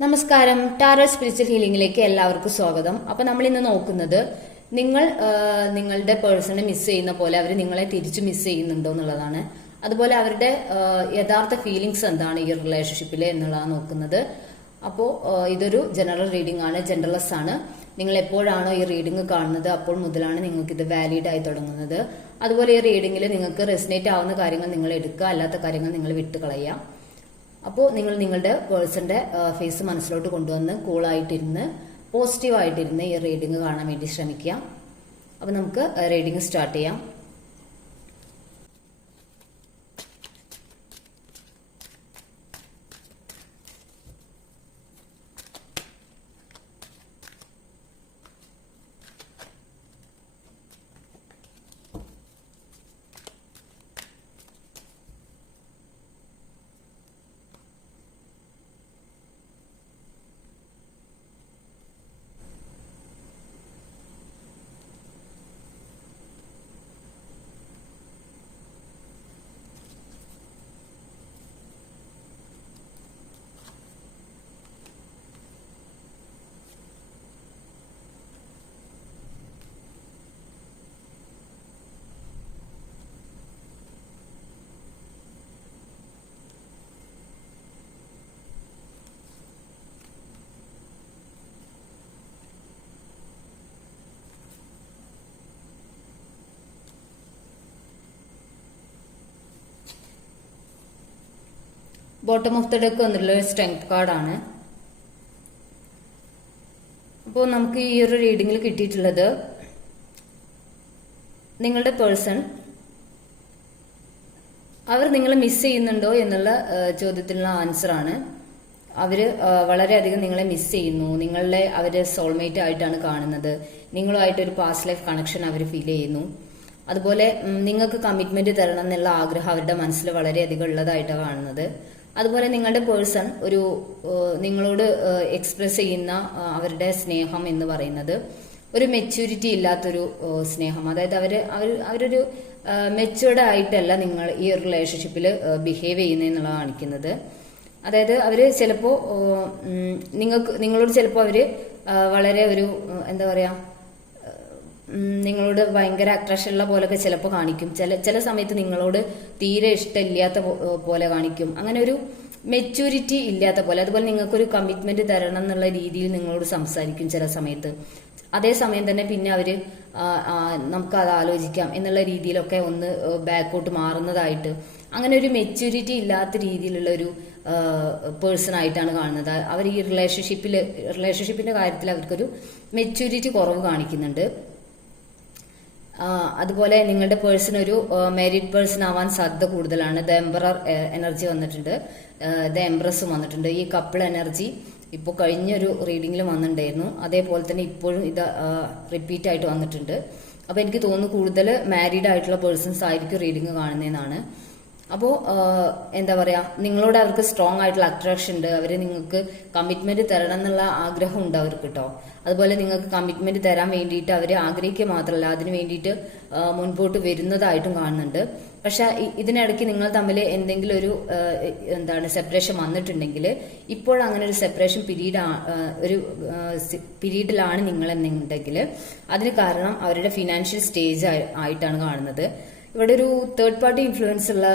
നമസ്കാരം. Tarot spiritual ഹീലിംഗിലേക്ക് എല്ലാവർക്കും സ്വാഗതം. അപ്പൊ നമ്മൾ ഇന്ന് നോക്കുന്നത് നിങ്ങളുടെ പേഴ്സണെ മിസ് ചെയ്യുന്ന പോലെ അവർ നിങ്ങളെ തിരിച്ചു മിസ് ചെയ്യുന്നുണ്ടോ എന്നുള്ളതാണ്. അതുപോലെ അവരുടെ യഥാർത്ഥ ഫീലിങ്സ് എന്താണ് ഈ റിലേഷൻഷിപ്പിൽ എന്നുള്ളതാണ് നോക്കുന്നത്. അപ്പോൾ ഇതൊരു ജനറൽ റീഡിംഗ് ആണ്, ജനറൽസ് ആണ്. നിങ്ങൾ എപ്പോഴാണോ ഈ റീഡിംഗ് കാണുന്നത് അപ്പോൾ മുതലാണ് നിങ്ങൾക്ക് ഇത് വാലിഡ് ആയി തുടങ്ങുന്നത്. അതുപോലെ ഈ റീഡിംഗിൽ നിങ്ങൾക്ക് റെസിനേറ്റ് ആവുന്ന കാര്യങ്ങൾ നിങ്ങൾ എടുക്കുക, അല്ലാത്ത കാര്യങ്ങൾ നിങ്ങൾ വിട്ടുകളയാം. അപ്പോൾ നിങ്ങൾ നിങ്ങളുടെ പേഴ്സന്റെ ഫേസ് മനസ്സിലോട്ട് കൊണ്ടുവന്ന് കൂളായിട്ടിരുന്ന് പോസിറ്റീവായിട്ടിരുന്ന് ഈ റീഡിംഗ് കാണാൻ വേണ്ടി ശ്രമിക്കുക. അപ്പോൾ നമുക്ക് റീഡിംഗ് സ്റ്റാർട്ട് ചെയ്യാം. ബോട്ടം ഓഫ് ദ ഡെക്ക് വന്നിട്ടുള്ള ഒരു സ്ട്രെങ്ത് കാർഡാണ്. അപ്പോൾ നമുക്ക് ഈ ഒരു റീഡിംഗിൽ കിട്ടിയിട്ടുള്ളത് നിങ്ങളുടെ പേഴ്സൺ അവർ നിങ്ങളെ മിസ് ചെയ്യുന്നുണ്ടോ എന്നുള്ള ചോദ്യത്തിനുള്ള ആൻസർ ആണ്. അവര് വളരെയധികം നിങ്ങളെ മിസ് ചെയ്യുന്നു. നിങ്ങളെ അവര് സോൾമേറ്റ് ആയിട്ടാണ് കാണുന്നത്. നിങ്ങളുമായിട്ട് ഒരു പാസ്റ്റ് ലൈഫ് കണക്ഷൻ അവർ ഫീൽ ചെയ്യുന്നു. അതുപോലെ നിങ്ങൾക്ക് കമ്മിറ്റ്മെന്റ് തരണം എന്നുള്ള ആഗ്രഹം അവരുടെ മനസ്സിൽ വളരെയധികം ഉള്ളതായിട്ടാണ് കാണുന്നത്. അതുപോലെ നിങ്ങളുടെ പേഴ്സൺ ഒരു നിങ്ങളോട് എക്സ്പ്രസ് ചെയ്യുന്ന അവരുടെ സ്നേഹം എന്ന് പറയുന്നത് ഒരു മെച്യൂരിറ്റി ഇല്ലാത്തൊരു സ്നേഹം. അതായത് അവരൊരു മെച്യൂർഡ് ആയിട്ടല്ല നിങ്ങൾ ഈ റിലേഷൻഷിപ്പിൽ ബിഹേവ് ചെയ്യുന്നതെന്നുള്ളത് കാണിക്കുന്നത്. അതായത് അവര് ചിലപ്പോ നിങ്ങളോട് ചിലപ്പോ അവര് വളരെ ഒരു എന്താ പറയാ നിങ്ങളോട് ഭയങ്കര അട്രാക്ഷൻ ഉള്ള പോലൊക്കെ ചിലപ്പോൾ കാണിക്കും. ചില സമയത്ത് നിങ്ങളോട് തീരെ ഇഷ്ടമില്ലാത്ത പോലെ കാണിക്കും. അങ്ങനെ ഒരു മെച്യൂരിറ്റി ഇല്ലാത്ത പോലെ. അതുപോലെ നിങ്ങൾക്കൊരു കമ്മിറ്റ്മെന്റ് തരണം എന്നുള്ള രീതിയിൽ നിങ്ങളോട് സംസാരിക്കും ചില സമയത്ത്. അതേസമയം തന്നെ പിന്നെ അവര് നമുക്ക് അത് ആലോചിക്കാം എന്നുള്ള രീതിയിലൊക്കെ ഒന്ന് ബാക്കോട്ട് മാറുന്നതായിട്ട്, അങ്ങനെ ഒരു മെച്യൂരിറ്റി ഇല്ലാത്ത രീതിയിലുള്ള ഒരു പേഴ്സൺ ആയിട്ടാണ് കാണുന്നത്. അവർ ഈ റിലേഷൻഷിപ്പിന്റെ കാര്യത്തിൽ അവർക്കൊരു മെച്യൂരിറ്റി കുറവ് കാണിക്കുന്നുണ്ട്. അതുപോലെ നിങ്ങളുടെ പേഴ്സൺ ഒരു മാരീഡ് പേഴ്സൺ ആവാൻ സാധ്യത കൂടുതലാണ്. ദ എംപറർ എനർജി വന്നിട്ടുണ്ട്, ദ എംപ്രസും വന്നിട്ടുണ്ട്. ഈ കപ്പിൾ എനർജി ഇപ്പോൾ കഴിഞ്ഞൊരു റീഡിംഗിൽ വന്നിട്ടുണ്ടായിരുന്നു. അതേപോലെ തന്നെ ഇപ്പോഴും ഇത് റിപ്പീറ്റ് ആയിട്ട് വന്നിട്ടുണ്ട്. അപ്പൊ എനിക്ക് തോന്നുന്നു കൂടുതൽ മാരീഡ് ആയിട്ടുള്ള പേഴ്സൺസ് ആയിരിക്കും റീഡിംഗ് കാണുന്നതെന്നാണ്. അപ്പോൾ എന്താ പറയാ, നിങ്ങളോട് അവർക്ക് സ്ട്രോങ് ആയിട്ടുള്ള അട്രാക്ഷൻ ഉണ്ട്. അവര് നിങ്ങൾക്ക് കമ്മിറ്റ്മെന്റ് തരണം എന്നുള്ള ആഗ്രഹം ഉണ്ട് അവർക്ക് കേട്ടോ. അതുപോലെ നിങ്ങൾക്ക് കമ്മിറ്റ്മെന്റ് തരാൻ വേണ്ടിയിട്ട് അവര് ആഗ്രഹിക്കുക മാത്രമല്ല അതിന് വേണ്ടിയിട്ട് മുൻപോട്ട് വരുന്നതായിട്ടും കാണുന്നുണ്ട്. പക്ഷെ ഇതിനിടയ്ക്ക് നിങ്ങൾ തമ്മിൽ എന്തെങ്കിലും ഒരു സെപ്പറേഷൻ വന്നിട്ടുണ്ടെങ്കിൽ ഇപ്പോഴങ്ങനെ ഒരു സെപ്പറേഷൻ പീരീഡിലാണ് നിങ്ങളെന്നുണ്ടെങ്കിൽ അതിന് കാരണം അവരുടെ ഫിനാൻഷ്യൽ സ്റ്റേജ് ആയിട്ടാണ് കാണുന്നത്. ഇവിടെ ഒരു തേർഡ് പാർട്ടി ഇൻഫ്ലുവൻസ് ഉള്ള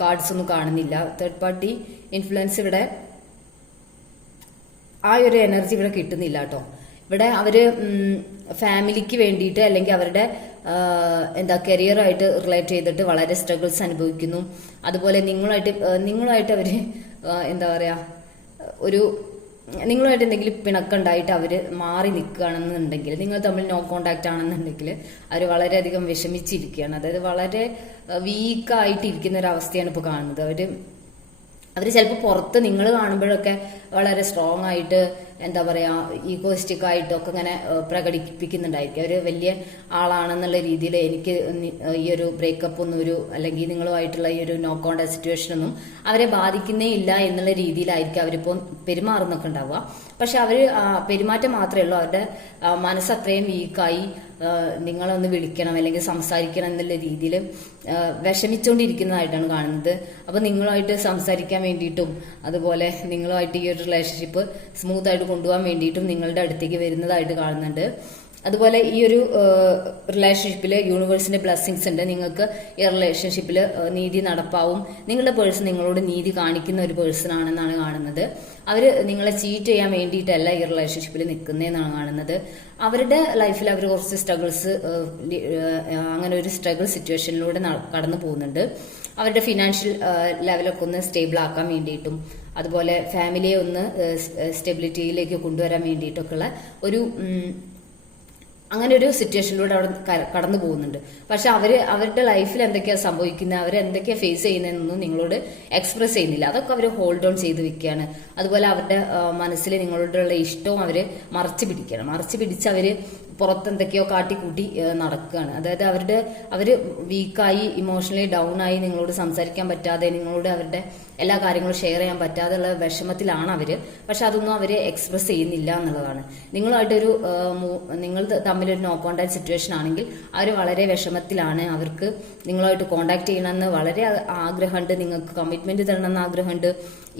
കാർഡ്സ് ഒന്നും കാണുന്നില്ല. തേർഡ് പാർട്ടി ഇൻഫ്ലുവൻസ് ഇവിടെ ആ ഒരു എനർജി ഇവിടെ കിട്ടുന്നില്ല കേട്ടോ. ഇവിടെ അവര് ഫാമിലിക്ക് വേണ്ടിയിട്ട് അല്ലെങ്കിൽ അവരുടെ കരിയറായിട്ട് റിലേറ്റ് ചെയ്തിട്ട് വളരെ സ്ട്രഗിൾസ് അനുഭവിക്കുന്നു. അതുപോലെ നിങ്ങളുമായിട്ട് അവര് എന്താ പറയാ നിങ്ങളുമായിട്ട് എന്തെങ്കിലും പിണക്കുണ്ടായിട്ട് അവര് മാറി നിൽക്കുകയാണെന്നുണ്ടെങ്കിൽ, നിങ്ങൾ തമ്മിൽ നോ കോണ്ടാക്ട് ആണെന്നുണ്ടെങ്കിൽ അവർ വളരെയധികം വിഷമിച്ചിരിക്കുകയാണ്. അതായത് വളരെ വീക്കായിട്ടിരിക്കുന്ന ഒരു അവസ്ഥയാണ് ഇപ്പോൾ കാണുന്നത്. അവര് ചിലപ്പോൾ പുറത്ത് നിങ്ങൾ കാണുമ്പോഴൊക്കെ വളരെ സ്ട്രോങ് ആയിട്ട് എന്താ പറയാ ഈഗോയിസ്റ്റിക് ആയിട്ടൊക്കെ ഇങ്ങനെ പ്രകടിപ്പിക്കുന്നുണ്ടായിരിക്കും. അവര് വലിയ ആളാണെന്നുള്ള രീതിയിൽ എനിക്ക് ഈ ഒരു ബ്രേക്കപ്പ് ഒന്നും അല്ലെങ്കിൽ നിങ്ങളുമായിട്ടുള്ള ഈ ഒരു നോ കോണ്ടാക്ട് സിറ്റുവേഷൻ ഒന്നും അവരെ ബാധിക്കുന്നേ ഇല്ല എന്നുള്ള രീതിയിലായിരിക്കും അവരിപ്പോൾ പെരുമാറുന്നൊക്കെ ഉണ്ടാവുക. പക്ഷെ അവര് പെരുമാറ്റം മാത്രമേ ഉള്ളൂ, അവരുടെ മനസ്സ് അത്രയും വീക്കായി നിങ്ങളൊന്ന് വിളിക്കണം അല്ലെങ്കിൽ സംസാരിക്കണം എന്നുള്ള രീതിയിൽ വിഷമിച്ചുകൊണ്ടിരിക്കുന്നതായിട്ടാണ് കാണുന്നത്. അപ്പൊ നിങ്ങളുമായിട്ട് സംസാരിക്കാൻ വേണ്ടിയിട്ടും അതുപോലെ നിങ്ങളുമായിട്ട് ഈ ഒരു റിലേഷൻഷിപ്പ് സ്മൂത്ത് ആയിട്ട് കൊണ്ടുപോകാൻ വേണ്ടിയിട്ടും നിങ്ങളുടെ അടുത്തേക്ക് വരുന്നതായിട്ട് കാണുന്നുണ്ട്. അതുപോലെ ഈ ഒരു റിലേഷൻഷിപ്പിൽ യൂണിവേഴ്സിന്റെ ബ്ലെസ്സിങ്സ് ഉണ്ട്. നിങ്ങൾക്ക് ഈ റിലേഷൻഷിപ്പിൽ നീതി നടപ്പാവും. നിങ്ങളുടെ പേഴ്സൺ നിങ്ങളോട് നീതി കാണിക്കുന്ന ഒരു പേഴ്സൺ ആണെന്നാണ് കാണുന്നത്. അവര് നിങ്ങളെ ചീറ്റ് ചെയ്യാൻ വേണ്ടിയിട്ടല്ല ഈ റിലേഷൻഷിപ്പിൽ നിൽക്കുന്നതെന്നാണ് കാണുന്നത്. അവരുടെ ലൈഫിൽ അവർ കുറച്ച് സ്ട്രഗിൾസ്, അങ്ങനെ ഒരു സ്ട്രഗിൾ സിറ്റുവേഷനിലൂടെ കടന്നു പോകുന്നുണ്ട്. അവരുടെ ഫിനാൻഷ്യൽ ലെവലൊക്കെ ഒന്ന് സ്റ്റേബിൾ ആക്കാൻ വേണ്ടിയിട്ടും അതുപോലെ ഫാമിലിയെ ഒന്ന് സ്റ്റെബിലിറ്റിയിലേക്ക് കൊണ്ടുവരാൻ വേണ്ടിയിട്ടൊക്കെയുള്ള ഒരു അങ്ങനെ ഒരു സിറ്റുവേഷനിലൂടെ അവിടെ കടന്നു പോകുന്നുണ്ട്. പക്ഷെ അവരുടെ ലൈഫിൽ എന്തൊക്കെയാണ് സംഭവിക്കുന്നത്, അവരെന്തൊക്കെയാ ഫേസ് ചെയ്യുന്നതെന്നൊന്നും നിങ്ങളോട് എക്സ്പ്രസ് ചെയ്യുന്നില്ല. അതൊക്കെ അവർ ഹോൾഡ് ഓൺ ചെയ്ത് വെക്കുകയാണ്. അതുപോലെ അവരുടെ മനസ്സിൽ നിങ്ങളോടുള്ള ഇഷ്ടവും അവര് മറച്ചു പിടിക്കുകയാണ്. മറച്ചു പിടിച്ച് അവര് പുറത്തെന്തൊക്കെയോ കാട്ടിക്കൂട്ടി നടക്കുകയാണ്. അതായത് അവര് വീക്കായി, ഇമോഷണലി ഡൗൺ ആയി, നിങ്ങളോട് സംസാരിക്കാൻ പറ്റാതെ, നിങ്ങളോട് അവരുടെ എല്ലാ കാര്യങ്ങളും ഷെയർ ചെയ്യാൻ പറ്റാതെയുള്ള വിഷമത്തിലാണ് അവര്. പക്ഷെ അതൊന്നും അവര് എക്സ്പ്രസ് ചെയ്യുന്നില്ല എന്നുള്ളതാണ്. നിങ്ങളുമായിട്ടൊരു നിങ്ങൾ തമ്മിലൊരു നോ കോണ്ടാക്ട് സിറ്റുവേഷൻ ആണെങ്കിൽ അവർ വളരെ വിഷമത്തിലാണ്. അവർക്ക് നിങ്ങളുമായിട്ട് കോണ്ടാക്ട് ചെയ്യണമെന്ന് വളരെ ആഗ്രഹമുണ്ട്, നിങ്ങൾക്ക് കമ്മിറ്റ്മെന്റ് തരണമെന്ന് ആഗ്രഹമുണ്ട്.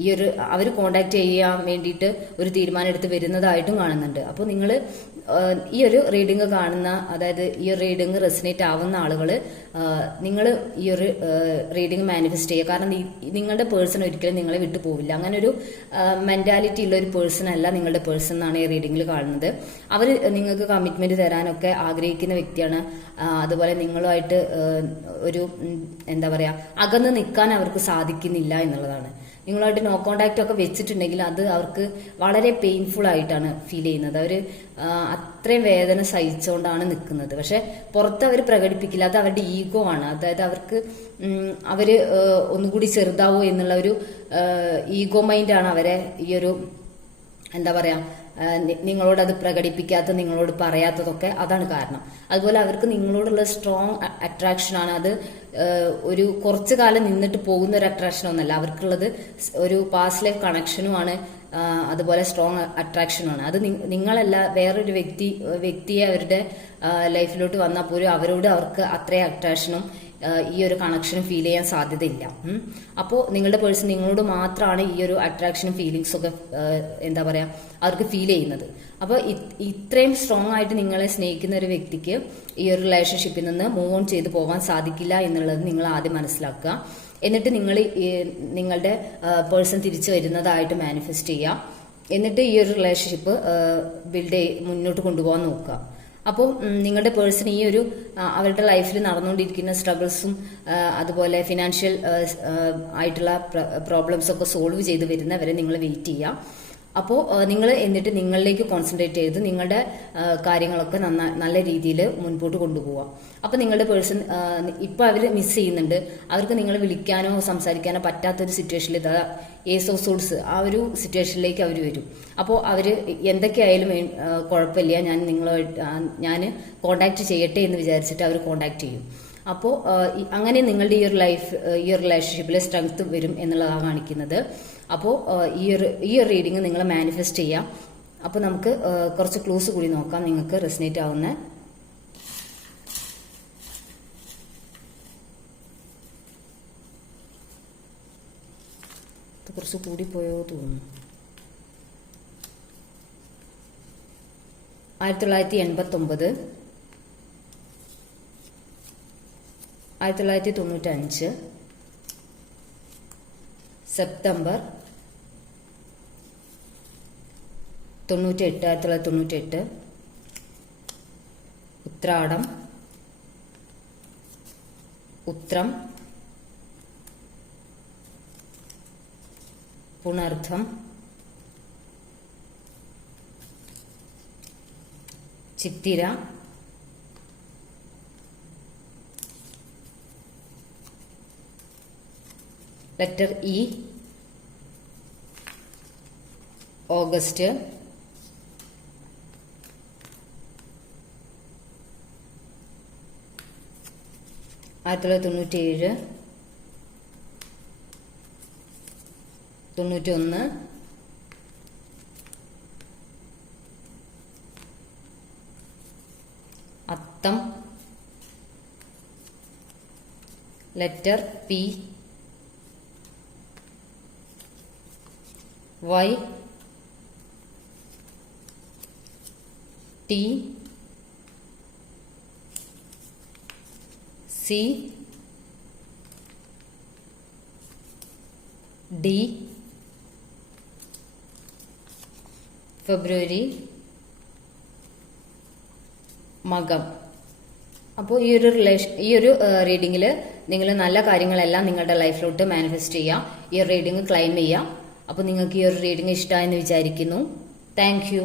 ഈ ഒരു അവർ കോണ്ടാക്ട് ചെയ്യാൻ വേണ്ടിയിട്ട് ഒരു തീരുമാനം എടുത്ത് വരുന്നതായിട്ടും കാണുന്നുണ്ട്. അപ്പോൾ നിങ്ങൾ ഈ ഒരു റീഡിംഗ് കാണുന്ന, അതായത് ഈ ഒരു റീഡിംഗ് റെസിനേറ്റ് ആവുന്ന ആളുകൾ നിങ്ങൾ ഈ ഒരു റീഡിംഗ് മാനിഫെസ്റ്റ് ചെയ്യുക. കാരണം നിങ്ങളുടെ പേഴ്സൺ ഒരിക്കലും നിങ്ങളെ വിട്ടു പോവില്ല. അങ്ങനെ ഒരു മെന്റാലിറ്റി ഉള്ള ഒരു പേഴ്സൺ അല്ല നിങ്ങളുടെ പേഴ്സൺ എന്നാണ് ഈ റീഡിംഗിൽ കാണുന്നത്. അവർ നിങ്ങൾക്ക് കമ്മിറ്റ്മെന്റ് തരാനൊക്കെ ആഗ്രഹിക്കുന്ന വ്യക്തിയാണ്. അതുപോലെ നിങ്ങളുമായിട്ട് ഒരു എന്താ പറയാ അകന്ന് നിൽക്കാൻ അവർക്ക് സാധിക്കുന്നില്ല എന്നുള്ളതാണ്. നിങ്ങളുമായിട്ട് നോ കോണ്ടാക്ട് ഒക്കെ വെച്ചിട്ടുണ്ടെങ്കിൽ അത് അവർക്ക് വളരെ പെയിൻഫുൾ ആയിട്ടാണ് ഫീൽ ചെയ്യുന്നത്. അവർ അത്രയും വേദന സഹിച്ചുകൊണ്ടാണ് നിൽക്കുന്നത്. പക്ഷെ പുറത്ത് അവർ പ്രകടിപ്പിക്കില്ല. അത് അവരുടെ ഈഗോ ആണ്. അതായത് അവര് ഒന്നുകൂടി ചെറുതാവോ എന്നുള്ള ഒരു ഈഗോ മൈൻഡാണ് അവരെ ഈ ഒരു എന്താ പറയാ നിങ്ങളോട് അത് പ്രകടിപ്പിക്കാത്ത, നിങ്ങളോട് പറയാത്തതൊക്കെ അതാണ് കാരണം. അതുപോലെ അവർക്ക് നിങ്ങളോടുള്ള സ്ട്രോങ് അട്രാക്ഷൻ ആണ്. അത് ഒരു കുറച്ചു കാലം നിന്നിട്ട് പോകുന്ന ഒരു അട്രാക്ഷൻ ഒന്നല്ല. അവർക്കുള്ളത് ഒരു പാസ്റ്റ് ലൈഫ് കണക്ഷനുമാണ്. അതുപോലെ സ്ട്രോങ് അട്രാക്ഷനുമാണ്. അത് നിങ്ങളല്ല, വേറൊരു വ്യക്തിയെ അവരുടെ ലൈഫിലോട്ട് വന്നാൽ പോലും അവർക്ക് അത്രയും അട്രാക്ഷനും ഈ ഒരു കണക്ഷനും ഫീൽ ചെയ്യാൻ സാധ്യതയില്ല. അപ്പോൾ നിങ്ങളുടെ പേഴ്സൺ നിങ്ങളോട് മാത്രമാണ് ഈ ഒരു അട്രാക്ഷനും ഫീലിങ്സും ഒക്കെ എന്താ പറയാ അവർക്ക് ഫീൽ ചെയ്യുന്നത്. അപ്പോൾ ഇത്രയും സ്ട്രോങ് ആയിട്ട് നിങ്ങളെ സ്നേഹിക്കുന്ന ഒരു വ്യക്തിക്ക് ഈ ഒരു റിലേഷൻഷിപ്പിൽ നിന്ന് മൂവ് ഓൺ ചെയ്ത് പോകാൻ സാധിക്കില്ല എന്നുള്ളത് നിങ്ങൾ ആദ്യം മനസ്സിലാക്കുക. എന്നിട്ട് നിങ്ങൾ നിങ്ങളുടെ പേഴ്സൺ തിരിച്ചു വരുന്നതായിട്ട് മാനിഫെസ്റ്റ് ചെയ്യുക. എന്നിട്ട് ഈ ഒരു റിലേഷൻഷിപ്പ് മുന്നോട്ട് കൊണ്ടുപോകാൻ നോക്കുക. അപ്പോൾ നിങ്ങളുടെ പേഴ്സൺ ഈ ഒരു അവരുടെ ലൈഫിൽ നടന്നുകൊണ്ടിരിക്കുന്ന സ്ട്രഗിൾസും അതുപോലെ ഫിനാൻഷ്യൽ ആയിട്ടുള്ള പ്രോബ്ലംസ് ഒക്കെ സോൾവ് ചെയ്ത് വരുന്നവരെ നിങ്ങൾ വെയിറ്റ് ചെയ്യുക. അപ്പോൾ നിങ്ങൾ എന്നിട്ട് നിങ്ങളിലേക്ക് കോൺസെൻട്രേറ്റ് ചെയ്ത് നിങ്ങളുടെ കാര്യങ്ങളൊക്കെ നല്ല രീതിയിൽ മുൻപോട്ട് കൊണ്ടുപോവാം. അപ്പൊ നിങ്ങളുടെ പേഴ്സൺ ഇപ്പൊ അവര് മിസ് ചെയ്യുന്നുണ്ട്. അവർക്ക് നിങ്ങളെ വിളിക്കാനോ സംസാരിക്കാനോ പറ്റാത്തൊരു സിറ്റുവേഷനിൽ ഏസ് ഓഫ് സോഡ്സ് ആ ഒരു സിറ്റുവേഷനിലേക്ക് അവർ വരും. അപ്പോൾ അവര് എന്തൊക്കെയായാലും കുഴപ്പമില്ല, ഞാൻ കോണ്ടാക്ട് ചെയ്യട്ടെ എന്ന് വിചാരിച്ചിട്ട് അവർ കോണ്ടാക്ട് ചെയ്യും. അപ്പോൾ അങ്ങനെ നിങ്ങളുടെ ഈ ഒരു റിലേഷൻഷിപ്പിൽ സ്ട്രെങ്ത് വരും എന്നുള്ളതാണ് കാണിക്കുന്നത്. അപ്പോൾ ഈ ഒരു റീഡിങ് നിങ്ങൾ മാനിഫെസ്റ്റ് ചെയ്യാം. അപ്പോൾ നമുക്ക് കുറച്ച് ക്ലൂസ് കൂടി നോക്കാം നിങ്ങൾക്ക് റെസിനേറ്റ് ആവുന്ന. കുറച്ച് കൂടിപ്പോയോ തോന്നുന്നു. 1989, 1995 സെപ്റ്റംബർ 1998, ഉത്രാടം, ഉത്രം, പുണർദ്ധം, ചിത്തിര, ലെറ്റർ ഇ, ഓഗസ്റ്റ്, ആയിരത്തി 1997, 91, അത്തം, letter P, Y, T, C, D, February, മകം. അപ്പോൾ ഈ ഒരു റീഡിങ്ങിൽ നിങ്ങൾ നല്ല കാര്യങ്ങളെല്ലാം നിങ്ങളുടെ ലൈഫിലോട്ട് മാനിഫെസ്റ്റ് ചെയ്യുക. ഈ ഒരു റീഡിങ് ക്ലൈം ചെയ്യുക. അപ്പോൾ നിങ്ങൾക്ക് ഈ ഒരു റീഡിങ് ഇഷ്ടമായെന്ന് വിചാരിക്കുന്നു. Thank you.